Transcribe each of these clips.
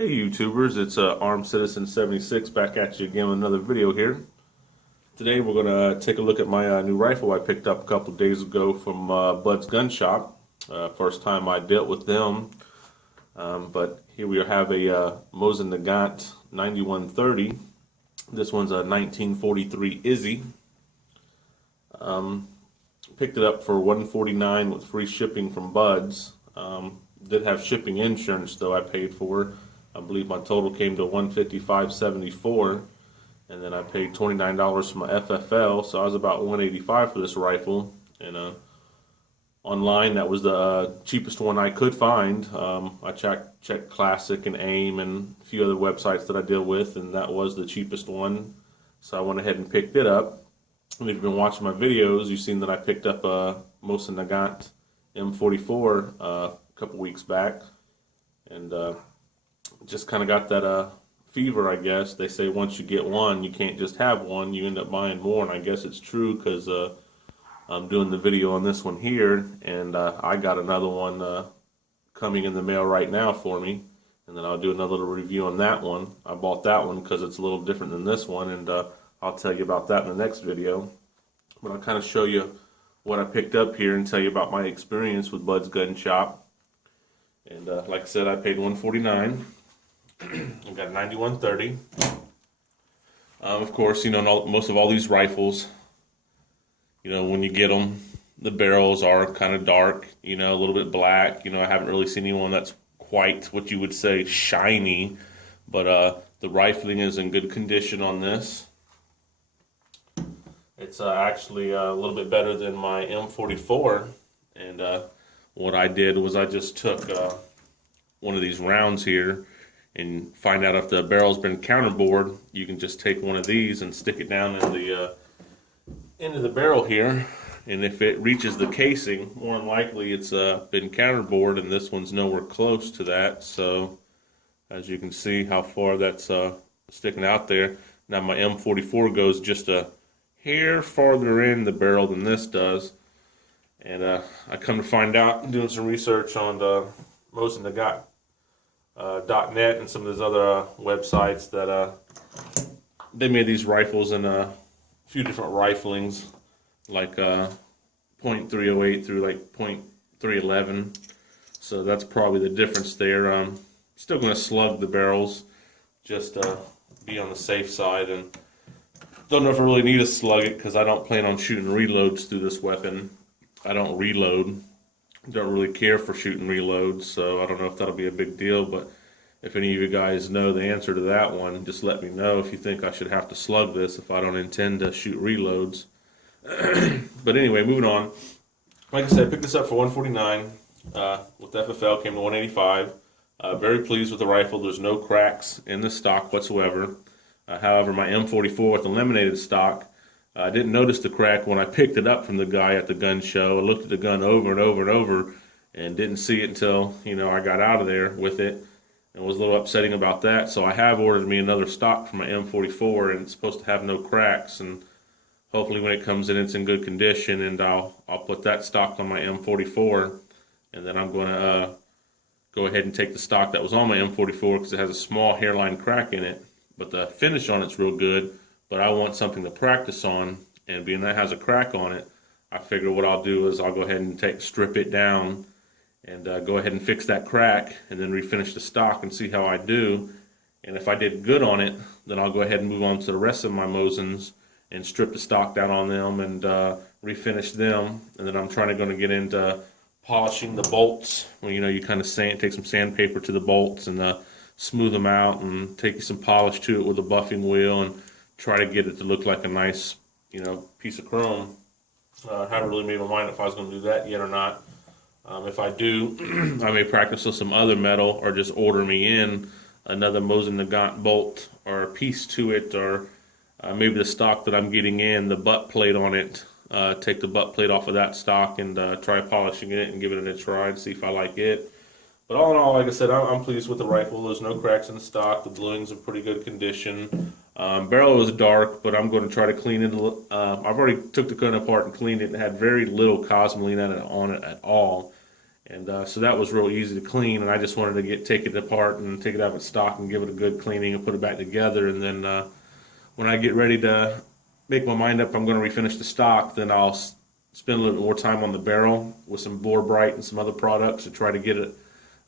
Hey YouTubers, it's Armed Citizen 76 back at you again with another video here. Today we're going to take a look at my new rifle I picked up a couple days ago from BudgsGunShop. First time I dealt with them, but here we have a Mosin Nagant 9130. This one's a 1943 Izzy. Picked it up for $149 with free shipping from Buds. Did have shipping insurance though I paid for. I believe my total came to $155.74, and then I paid $29 for my FFL, so I was about $185 for this rifle. And online, that was the cheapest one I could find. I checked Classic and AIM and a few other websites that I deal with, and that was the cheapest one. So I went ahead and picked it up. And if you've been watching my videos, you've seen that I picked up a Mosin Nagant M44 a couple weeks back, and just kind of got that fever, I guess. They say once you get one, you can't just have one, you end up buying more, and I guess it's true because I'm doing the video on this one here, and I got another one coming in the mail right now for me, and then I'll do another little review on that one. I bought that one because it's a little different than this one, and I'll tell you about that in the next video. But I'll kind of show you what I picked up here and tell you about my experience with BudgsGunShop. And like I said, I paid $149. I've got a 9130. Of course, you know, most of all these rifles, you know, when you get them, the barrels are kind of dark, you know, a little bit black. You know, I haven't really seen anyone that's quite what you would say shiny, but the rifling is in good condition on this. It's actually a little bit better than my M44, and what I did was I just took one of these rounds here and find out if the barrel's been counterbored. You can just take one of these and stick it down in the into the barrel here, and if it reaches the casing, more than likely it's been counterbored, and this one's nowhere close to that. So as you can see how far that's sticking out there. Now my M44 goes just a hair farther in the barrel than this does, and I come to find out, doing some research on Mosin Nagant .net and some of those other websites, that they made these rifles in a few different riflings, like .308 through like .311. So that's probably the difference there. Still going to slug the barrels, just be on the safe side, and don't know if I really need to slug it because I don't plan on shooting reloads through this weapon. I don't reload. Don't really care for shooting reloads, so I don't know if that'll be a big deal. But if any of you guys know the answer to that one, just let me know if you think I should have to slug this if I don't intend to shoot reloads. But anyway, moving on. Like I said, I picked this up for $149 with FFL, came to $185. Very pleased with the rifle. There's no cracks in the stock whatsoever. However, my M44 with the laminated stock, I didn't notice the crack when I picked it up from the guy at the gun show. I looked at the gun over and over and over and didn't see it until, you know, I got out of there with it, and was a little upsetting about that. So I have ordered me another stock for my M44, and it's supposed to have no cracks, and hopefully when it comes in it's in good condition, and I'll put that stock on my M44, and then I'm going to go ahead and take the stock that was on my M44 because it has a small hairline crack in it, but the finish on it's real good. But I want something to practice on, and being that has a crack on it, I figure what I'll do is I'll go ahead and strip it down and go ahead and fix that crack, and then refinish the stock and see how I do. And if I did good on it, then I'll go ahead and move on to the rest of my Mosins and strip the stock down on them and refinish them. And then I'm going to get into polishing the bolts. Well, you know, you kind of take some sandpaper to the bolts and smooth them out, and take some polish to it with a buffing wheel, and try to get it to look like a nice, you know, piece of chrome. I haven't really made my mind if I was going to do that yet or not. If I do, I may practice with some other metal, or just order me in another Mosin Nagant bolt or a piece to it, or maybe the stock that I'm getting in, the butt plate on it, take the butt plate off of that stock and try polishing it and give it a try and see if I like it. But all in all, like I said, I'm pleased with the rifle. There's no cracks in the stock. The bluing's in pretty good condition. Barrel is dark, but I'm going to try to clean it. I've already took the gun apart and cleaned it. It had very little cosmoline on it at all. And so that was real easy to clean, and I just wanted to take it apart and take it out of its stock and give it a good cleaning and put it back together. And then when I get ready to make my mind up I'm going to refinish the stock, then I'll spend a little bit more time on the barrel with some Bore Bright and some other products to try to get it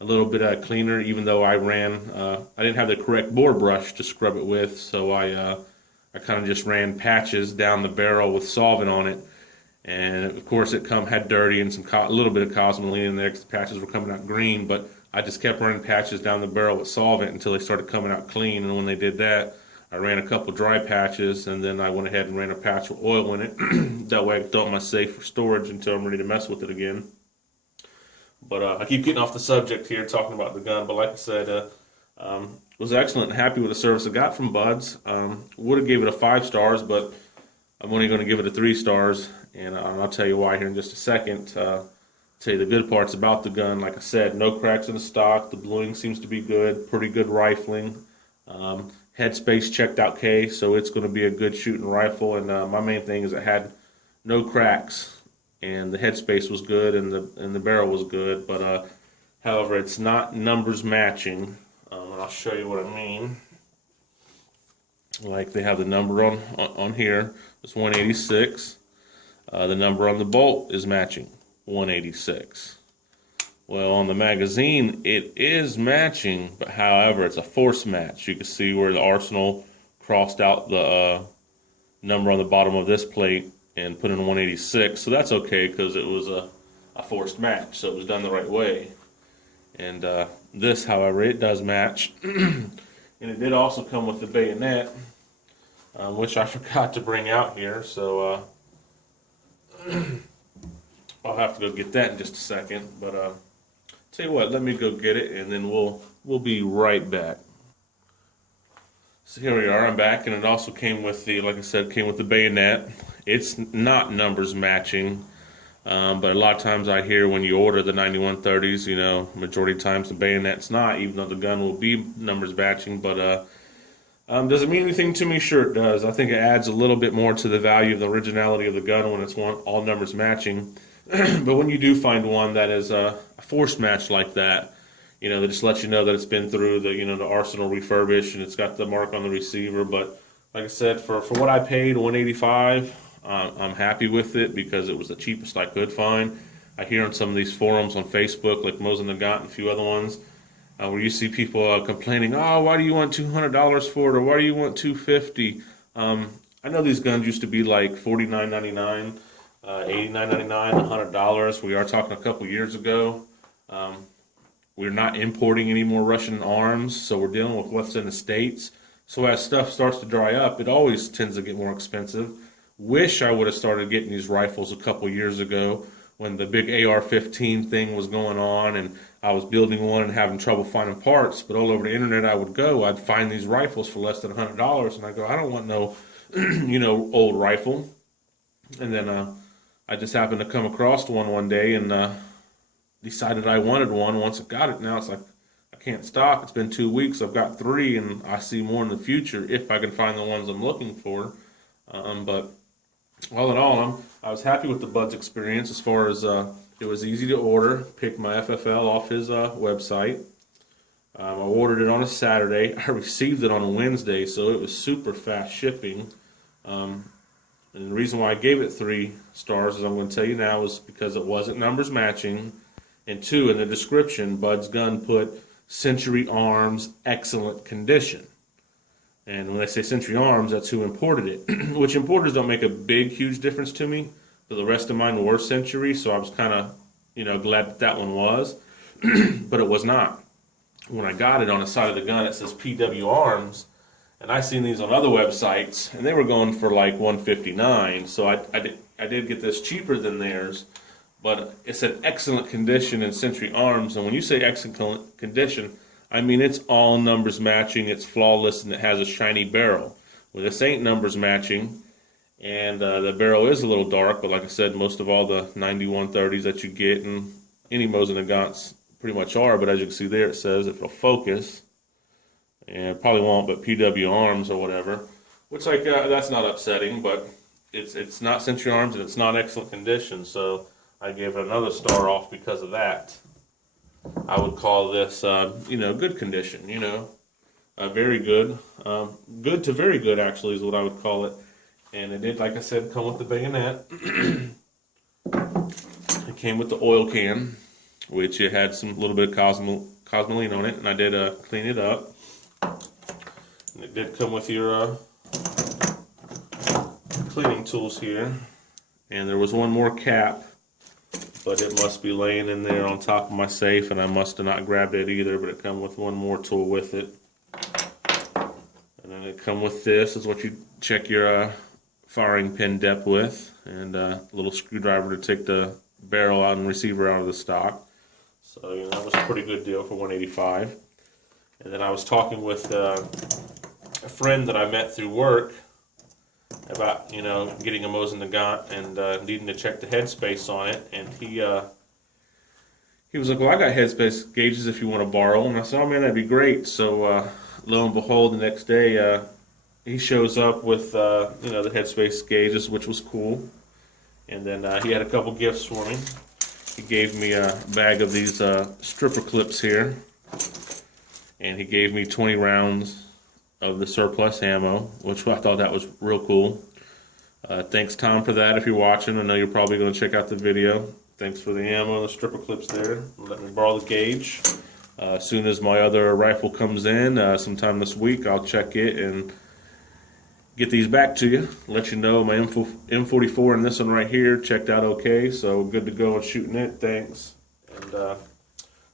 a little bit cleaner, even though I didn't have the correct bore brush to scrub it with, so I kind of just ran patches down the barrel with solvent on it. And of course it had dirty and a little bit of cosmoline in there because the patches were coming out green, but I just kept running patches down the barrel with solvent until they started coming out clean. And when they did that, I ran a couple dry patches, and then I went ahead and ran a patch with oil in it. That way I could throw it in my safe for storage until I'm ready to mess with it again. But I keep getting off the subject here talking about the gun, but like I said, was excellent and happy with the service I got from Buds. Would have gave it a 5 stars, but I'm only going to give it a 3 stars. And I'll tell you why here in just a second. Tell you the good parts about the gun. Like I said, no cracks in the stock. The bluing seems to be good. Pretty good rifling. Headspace checked out case, so it's going to be a good shooting rifle. And my main thing is it had no cracks, and the headspace was good, and the barrel was good. But however, it's not numbers matching. And I'll show you what I mean. Like they have the number on here. It's 186. The number on the bolt is matching, 186. Well, on the magazine, it is matching, but however, it's a force match. You can see where the Arsenal crossed out the number on the bottom of this plate and put in 186. So that's okay because it was a forced match, so it was done the right way. And this, however, it does match. And it did also come with the bayonet, which I forgot to bring out here, so I'll have to go get that in just a second. But tell you what, let me go get it, and then we'll be right back. So here we are, I'm back, and it also came with like I said, came with the bayonet. It's not numbers matching, but a lot of times I hear when you order the 9130s, majority of times the bayonet's not, even though the gun will be numbers matching. But does it mean anything to me? Sure it does. I think it adds a little bit more to the value of the originality of the gun when it's all numbers matching. But when you do find one that is a forced match like that, that just lets you know that it's been through the Arsenal refurbish and it's got the mark on the receiver. But like I said, for what I paid, $185, I'm happy with it because it was the cheapest I could find. I hear on some of these forums on Facebook, like Mosin Nagant and a few other ones, where you see people complaining, oh, why do you want $200 for it, or why do you want $250? I know these guns used to be like $49.99, $89.99, $100. We are talking a couple years ago. We're not importing any more Russian arms, so we're dealing with what's in the States. So as stuff starts to dry up, it always tends to get more expensive. Wish I would have started getting these rifles a couple years ago when the big AR-15 thing was going on, and I was building one and having trouble finding parts. But all over the internet I'd find these rifles for less than $100, and I go, I don't want no, old rifle. And then I just happened to come across one day and decided I wanted one. Once I got it, now it's like I can't stop. It's been 2 weeks. I've got 3, and I see more in the future if I can find the ones I'm looking for. But all in all, I was happy with the Buds experience as far as it was easy to order. Picked my FFL off his website. I ordered it on a Saturday. I received it on a Wednesday, so it was super fast shipping. And the reason why I gave it 3 stars, as I'm going to tell you now, is because it wasn't numbers matching. And 2, in the description, Bud's Gun put Century Arms, excellent condition. And when they say Century Arms, that's who imported it. Which importers don't make a huge difference to me. But the rest of mine were Century, so I was kind of, glad that one was. But it was not. When I got it on the side of the gun, it says PW Arms. And I seen these on other websites, and they were going for like $159. So I did get this cheaper than theirs. But it said excellent condition in Century Arms. And when you say excellent condition, I mean it's all numbers matching, it's flawless, and it has a shiny barrel. Well, this ain't numbers matching, and the barrel is a little dark, but like I said, most of all the 9130s that you get, and any Mosin Nagants pretty much are, but as you can see there, it says, if it'll focus, and it probably won't, but PW Arms or whatever, which that's not upsetting, but it's not Century Arms, and it's not excellent condition, so I gave it another star off because of that. I would call this, you know, good condition, you know, very good. Good to very good, actually, is what I would call it. And it did, like I said, come with the bayonet. It came with the oil can, which it had some little bit of cosmoline on it, and I did clean it up. And it did come with your cleaning tools here. And there was one more cap, but it must be laying in there on top of my safe, and I must have not grabbed it either, but it come with one more tool with it. And then it come with this, is what you check your firing pin depth with, and a little screwdriver to take the barrel out and receiver out of the stock. So, you know, that was a pretty good deal for $185. And then I was talking with a friend that I met through work about, you know, getting a Mosin Nagant and needing to check the headspace on it, and he was like, well, I got headspace gauges if you want to borrow. And I said, oh man, that'd be great. So lo and behold, the next day he shows up with you know, the headspace gauges, which was cool. And then he had a couple gifts for me. He gave me a bag of these stripper clips here, and he gave me 20 rounds of the surplus ammo, which I thought that was real cool. Thanks, Tom, for that. If you're watching, I know you're probably going to check out the video. Thanks for the ammo and the stripper clips there. Let me borrow the gauge. As soon as my other rifle comes in, sometime this week, I'll check it and get these back to you. Let you know my M44 and this one right here checked out okay, so good to go on shooting it. Thanks. And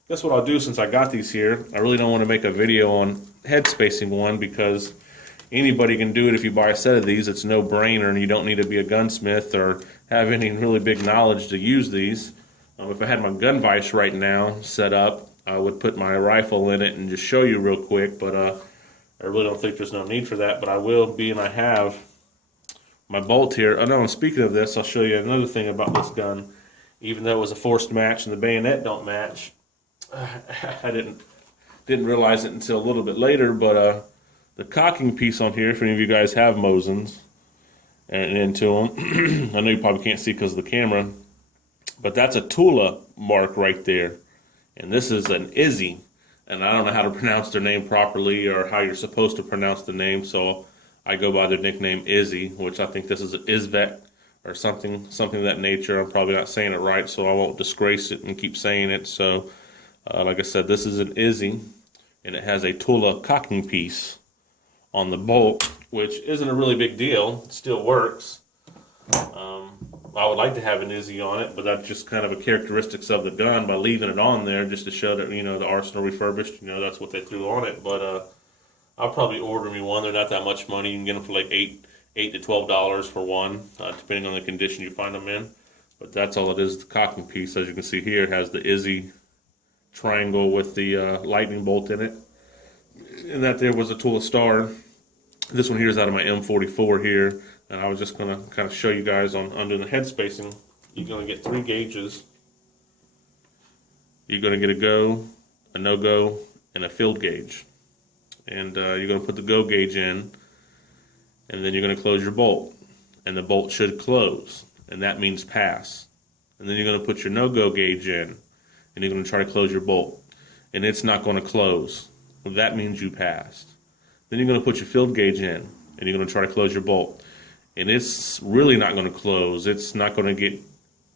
guess what I'll do since I got these here? I really don't want to make a video on head spacing one because anybody can do it if you buy a set of these. It's no brainer, and you don't need to be a gunsmith or have any really big knowledge to use these. If I had my gun vise right now set up, I would put my rifle in it and just show you real quick, but I really don't think there's no need for that, but I will be, and I have my bolt here. Oh no, and speaking of this, I'll show you another thing about this gun. Even though it was a forced match and the bayonet don't match, I didn't realize it until a little bit later, but the cocking piece on here, if any of you guys have Mosins and into them, I know you probably can't see because of the camera, but that's a Tula mark right there. And this is an Izzy, and I don't know how to pronounce their name properly or how you're supposed to pronounce the name, so I go by their nickname Izzy, which I think this is an Izhevsk or something of that nature. I'm probably not saying it right, so I won't disgrace it and keep saying it. So, like I said, this is an Izzy, and it has a Tula cocking piece on the bolt, which isn't a really big deal. It still works. I would like to have an Izzy on it, but that's just kind of a characteristics of the gun by leaving it on there just to show that, you know, the Arsenal refurbished, you know, that's what they threw on it. But I'll probably order me one. They're not that much money. You can get them for like $8 to $12 for one, depending on the condition you find them in. But that's all it is, the cocking piece. As you can see here, it has the Izzy triangle with the lightning bolt in it. And that there was a Tula Star. This one here is out of my M44 here. And I was just going to kind of show you guys on doing the head spacing. You're going to get 3 gauges. You're going to get a go, a no-go, and a field gauge. And you're going to put the go gauge in, and then you're going to close your bolt. And the bolt should close, and that means pass. And then you're going to put your no-go gauge in, and you're going to try to close your bolt. And it's not going to close. Well, that means you passed. Then you're going to put your field gauge in, and you're going to try to close your bolt. And it's really not going to close. It's not going to get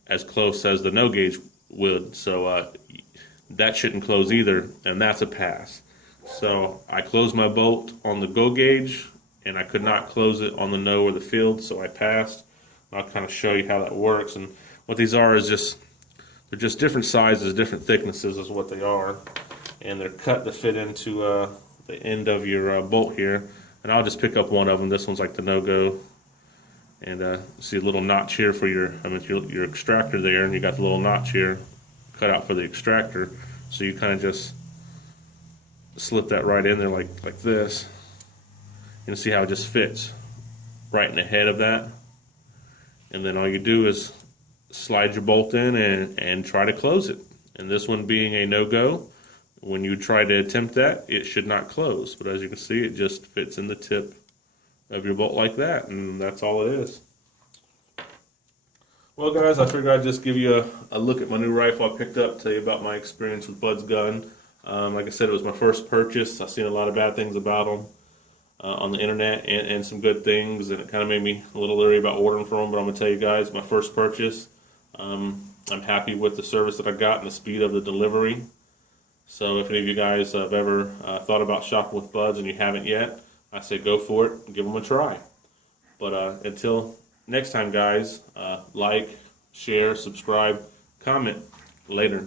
as close as the no gauge would. So that shouldn't close either, and that's a pass. So I closed my bolt on the go gauge, and I could not close it on the no or the field, so I passed. I'll kind of show you how that works. And what these are is they're just different sizes, different thicknesses is what they are. And they're cut to fit into the end of your bolt here. And I'll just pick up one of them. This one's like the no-go. And see a little notch here for your extractor there, and you got the little notch here cut out for the extractor. So you kind of just slip that right in there like this. You can see how it just fits right in the head of that. And then all you do is slide your bolt in and try to close it. And this one being a no-go, when you try to attempt that, it should not close. But as you can see, it just fits in the tip of your bolt like that, and that's all it is. Well, guys, I figured I'd just give you a look at my new rifle I picked up, tell you about my experience with Bud's gun. Like I said, it was my first purchase. I've seen a lot of bad things about them on the internet and some good things, and it kind of made me a little leery about ordering from them, but I'm going to tell you guys, my first purchase, I'm happy with the service that I got and the speed of the delivery. So if any of you guys have ever thought about shopping with Buds and you haven't yet, I say go for it and give them a try. But until next time, guys, like, share, subscribe, comment. Later.